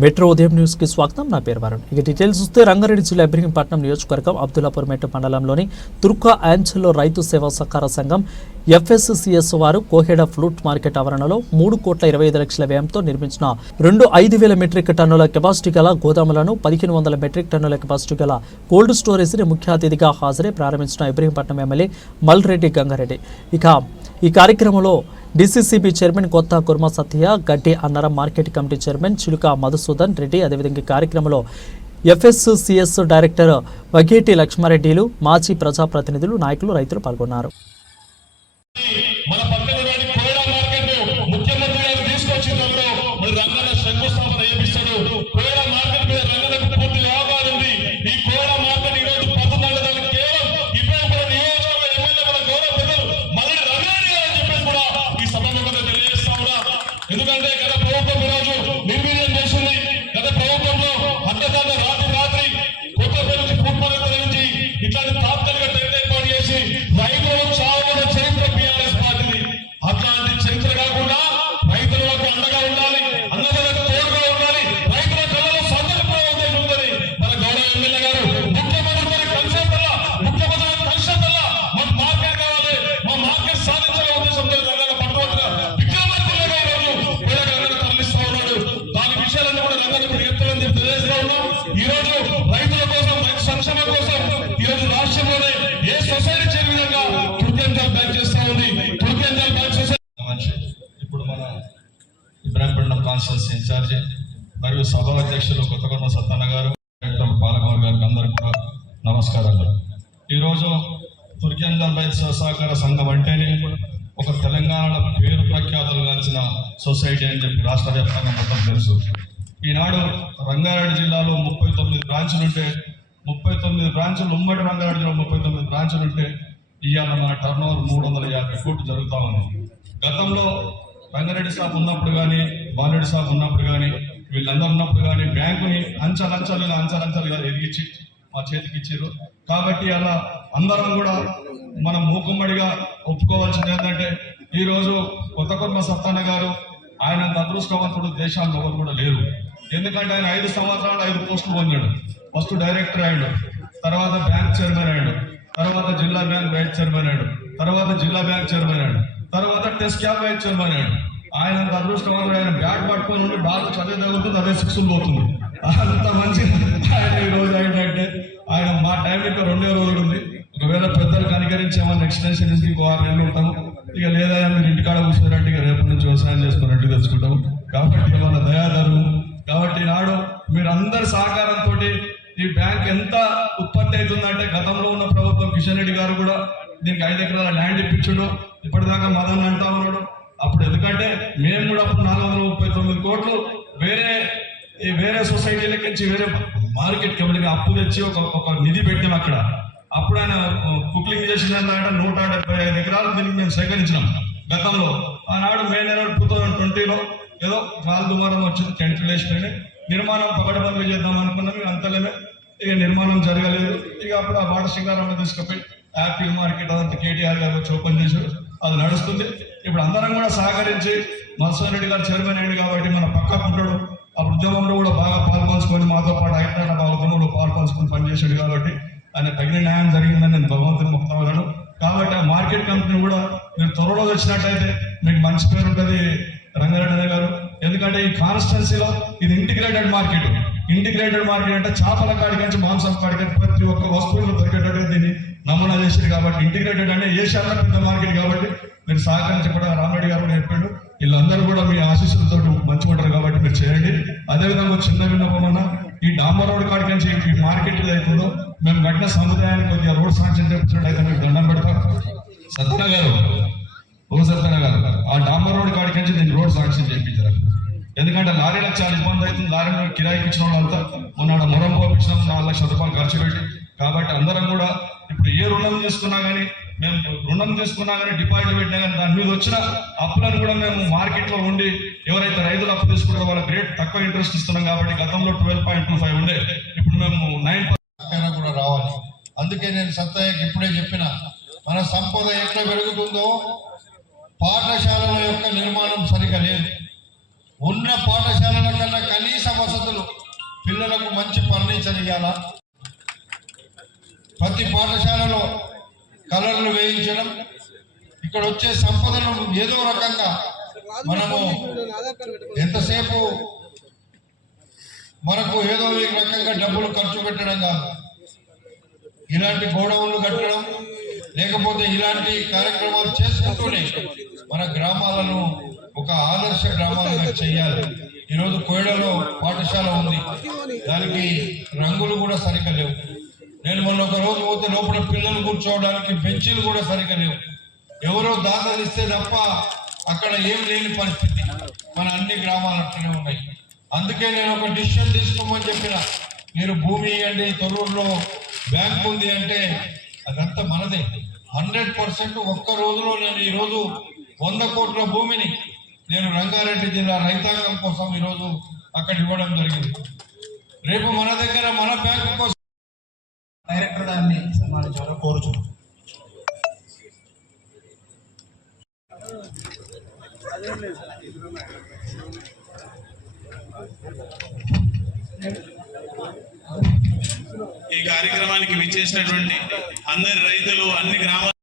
Metro ఉదయం న్యూస్కి స్వాగతం. నా పేరు వరుణ్. ఇక డీటెయిల్స్ చూస్తే రంగారెడ్డి జిల్లా ఇబ్రహీంపట్నం నియోజకవర్గం అబ్దుల్లాపూర్ మెట్రో మండలంలోని తుర్కా ఆంచల్లో రైతు సేవా సహకార సంఘం ఎఫ్ఎస్సిఎస్ వారు కోహెడ ఫ్లూట్ మార్కెట్ ఆవరణలో మూడు కోట్ల ఇరవై ఐదు లక్షల వ్యయంతో నిర్మించిన రెండు ఐదు వేల మెట్రిక్ టన్నుల కెపాసిటీ గల గోదాములను పదిహేను వందల మెట్రిక్ టన్నుల కెపాసిటీ గల కోల్డ్ స్టోరేజ్ని ముఖ్య అతిథిగా హాజరై ప్రారంభించిన ఇబ్రహీంపట్నం ఎమ్మెల్యే మల్రెడ్డి గంగారెడ్డి. ఇక ఈ కార్యక్రమంలో డిసిసిబి చైర్మన్ కొత్త కుర్మ సత్య గడ్డి అన్నారం మార్కెట్ కమిటీ చైర్మన్ చిలుక మధుసూదన్ రెడ్డి అదేవిధంగా కార్యక్రమంలో ఎఫ్ఎస్సిఎస్ డైరెక్టర్ వగేటి లక్ష్మారెడ్డిలు మాజీ ప్రజాప్రతినిధులు నాయకులు రైతులు పాల్గొన్నారు. ఇబ్రాహీంపట్నం ఇన్ఛార్జ్ మరియు సభ అధ్యక్షులు కొత్తకొండ సత్తన్న గారు డైరెక్టర్ పాలకవర్గ గారికి అందరికీ కూడా నమస్కారాలు. ఈరోజు తుర్కియంజల్ రైతు సహకార సంఘం అంటేనే ఒక తెలంగాణలో పేరు ప్రఖ్యాతులు గాంచిన సొసైటీ అని చెప్పి రాష్ట్ర వ్యాప్తంగా మొత్తం తెలుసు. ఈనాడు రంగారెడ్డి జిల్లాలో ముప్పై తొమ్మిది బ్రాంచులు ఉంటే ముప్పై తొమ్మిది బ్రాంచులు ఉమ్మడి రంగారెడ్డి జిల్లా ముప్పై తొమ్మిది బ్రాంచులు ఉంటే ఇవాళ మన టర్న్ ఓవర్ మూడు వందల యాభై కోట్లు జరుగుతా ఉంది. గతంలో రంగారెడ్డి సాబ్ ఉన్నప్పుడు కానీ బాలరెడ్డి సాబ్ ఉన్నప్పుడు కానీ వీళ్ళందరూ ఉన్నప్పుడు కానీ బ్యాంకుని అంచలంచలుగా అంచలంచలుగా ఎదిగించి మా చేతికి ఇచ్చారు. కాబట్టి అలా అందరం కూడా మనం మూకుమ్మడిగా ఒప్పుకోవాల్సింది ఏంటంటే ఈరోజు కొత్త కొత్త సత్తాన్న గారు ఆయన అదృష్టవంతుడు దేశాల్లో ఎవరు కూడా లేరు. ఎందుకంటే ఆయన ఐదు సంవత్సరాలు ఐదు పోస్టులు పొందాడు. ఫస్ట్ డైరెక్టర్ అయ్యాడు తర్వాత బ్యాంక్ చైర్మన్ అయ్యాడు తర్వాత జిల్లా బ్యాంక్ వైస్ చైర్మన్ అయ్యాడు తర్వాత జిల్లా బ్యాంక్ చైర్మన్ అయ్యాడు తర్వాత టెస్ట్ క్యాబ్ వైస్ చైర్మన్ అయ్యాడు. ఆయన అంత ఆయన బ్యాట్ పట్టుకొని ఉండి బాల్ చదివి తగ్గుతుంది అదే సిక్స్ పోతుంది. అంత మంచి ఆయన ఈ రోజు ఏంటంటే ఆయన మా టైం ఇంకా రెండే రోజులు ఉంది. ఒకవేళ పెద్దలు కనికరించామని ఎక్స్టెన్షన్ ఇస్తే ఇంకో ఆరు నెలలు ఉంటాం ఇక లేదా మీరు ఇంటికాడ కూర్చున్నట్టు ఇక రేపటి నుంచి వ్యవసాయం చేసుకున్నట్టు తెచ్చుకుంటాము కాబట్టి మన దయాదరు కాబట్టి నాడు మీరు అందరి సహకారంతో ఈ బ్యాంక్ ఎంత ఉత్పత్తి అవుతుందంటే గతంలో ఉన్న ప్రభుత్వం కిషన్ రెడ్డి గారు కూడా దీనికి ఐదు ఎకరాల ల్యాండ్ ఇప్పించడు. ఇప్పటిదాకా మదన్ అంటా ఉన్నాడు. అప్పుడు ఎందుకంటే మేము కూడా అప్పుడు నాలుగు వందల ముప్పై తొమ్మిది కోట్లు వేరే ఈ వేరే సొసైటీలకి నుంచి వేరే మార్కెట్ కంపెనీకి అప్పు తెచ్చి ఒక ఒక నిధి పెట్టాం అక్కడ. అప్పుడు ఆయన కుక్లింగ్ చేసిన నూట డెబ్బై ఐదు ఎకరాలు దీనికి మేము సేకరించినాం గతంలో. ఆనాడు మే నెల టూ థౌజండ్ ట్వంటీలో ఏదో గాలి దుమారం వచ్చింది క్యాన్సిలేషన్ అని నిర్మాణం పగడబందీ చేద్దాం అనుకున్నాం ఇక అంతలేమే. ఇక నిర్మాణం జరగలేదు. ఇక అప్పుడు ఆ బాట సింగారాన్ని తీసుకుపోయి యాపిల్ మార్కెట్ అదంతా కేటీఆర్ గారు వచ్చి ఓపెన్ చేశారు. అది నడుస్తుంది. ఇప్పుడు అందరం కూడా సహకరించి మధుసూదన్ రెడ్డి గారు చైర్మన్ అయ్యాడు కాబట్టి మన పక్క ఉంటాడు ఆ ఉద్యమంలో కూడా బాగా పాల్పంచుకొని మాతో పాటు ఆయన బాగా పాల్పంచుకొని పనిచేశాడు కాబట్టి ఆయన తగిన న్యాయం జరిగిందని నేను భగవంతుని ముక్తవలను కాబట్టి ఆ మార్కెట్ కంపెనీ కూడా మీరు త్వరలో వచ్చినట్టయితే మీకు మంచి పేరు ఉంటుంది రంగారెడ్డి గారు. ఎందుకంటే ఈ కాన్స్టెన్సీలో ఇది ఇంటిగ్రేటెడ్ మార్కెట్. ఇంటిగ్రేటెడ్ మార్కెట్ అంటే చేపల కాడికి నుంచి మాంసం కాడికి ప్రతి ఒక్క వస్తువులు దొరికేటట్టుగా దీన్ని నమూనా చేశారు కాబట్టి ఇంటిగ్రేటెడ్ అంటే ఏ శాతం పెద్ద మార్కెట్ కాబట్టి మీరు సహకరించకుండా రామరెడ్డి గారు కూడా చెప్పాడు. వీళ్ళందరూ కూడా మీ ఆశీస్సులతో మంచిగా ఉంటారు కాబట్టి మీరు చేయండి. అదేవిధంగా చిన్న విన్నపం ఈ డాంబర్ రోడ్ కాడికి నుంచి ఈ మార్కెట్ అవుతుందో మేము కట్టిన సముదాయానికి కొద్దిగా రోడ్ సాంక్షన్ చేపించినట్టు అయితే మీకు దండం పెడతాం. సత్యన గారు ఓ సత్యన గారు ఆ డాంబర్ రోడ్ కాడికి నుంచి దీన్ని రోడ్ సాంక్షన్ చేయించారు. ఎందుకంటే లారీలకు చాలా ఇబ్బంది అవుతుంది లారీలో కిరాయికి ఇచ్చిన వాళ్ళంతా మొన్న మొరం పంపించినాం నాలుగు లక్షల రూపాయలు ఖర్చు పెట్టి కాబట్టి అందరం కూడా ఇప్పుడు ఏ రుణం తీసుకున్నా కానీ మేము రుణం తీసుకున్నా కానీ డిపాజిట్ పెట్టినా కానీ దాని మీద వచ్చిన అప్పులను కూడా మేము మార్కెట్లో ఉండి ఎవరైతే రైతులు అప్పు తీసుకుంటారో వాళ్ళకి రేట్ తక్కువ ఇంట్రెస్ట్ ఇస్తున్నాం కాబట్టి గతంలో ట్వెల్వ్ పాయింట్ టూ ఫైవ్ ఉండే ఇప్పుడు మేము నైన్ అయినా కూడా రావాలి. అందుకే నేను సత్తయ్యకి ఇప్పుడే చెప్పిన మన సంపద ఎట్లా పెరుగుతుందో పాఠశాలల యొక్క నిర్మాణం సరిగా లేదు. ఉన్న పాఠశాలల కన్నా కనీస వసతులు పిల్లలకు మంచి ఫర్నిచర్ ఇవ్వాలా ప్రతి పాఠశాలలో కలర్లు వేయించడం ఇక్కడ వచ్చే సంపదను ఏదో రకంగా మనము ఎంతసేపు మనకు ఏదో రకంగా డబ్బులు ఖర్చు పెట్టడం కాదు. ఇలాంటి గోడౌన్లు కట్టడం లేకపోతే ఇలాంటి కార్యక్రమాలు చేసుకుంటూనే మన గ్రామాలను ఒక ఆదర్శ గ్రామాలుగా చేయాలి. ఈరోజు కోయడలో పాఠశాల ఉంది. దానికి రంగులు కూడా సరిగ్గా లేవు. నేను మొన్న ఒక రోజు పోతే లోపల పిల్లలు కూర్చోవడానికి బెంచీలు కూడా సరిగ్గా లేవు. ఎవరో దాతలు ఇస్తే తప్ప అక్కడ ఏం లేని పరిస్థితి. మన అన్ని గ్రామాలు అట్లనే ఉన్నాయి. అందుకే నేను ఒక డిసిషన్ తీసుకోమని చెప్పిన. మీరు భూమి ఇవ్వండి తొర్రూరులో బ్యాంక్ ఉంది అంటే అదంతా మనదే. హండ్రెడ్ పర్సెంట్ ఒక్క రోజులో నేను ఈరోజు వంద కోట్ల భూమిని నేను రంగారెడ్డి జిల్లా రైతాంగం కోసం ఈరోజు అక్కడ ఇవ్వడం జరిగింది. రేపు మన దగ్గర మన బ్యాంకు కోసం డైరెక్టర్ గారిని సన్మానించాలని కోరుచున్నాం. ఈ కార్యక్రమానికి విచ్చేసినటువంటి అందరి రైతులు అన్ని గ్రామాల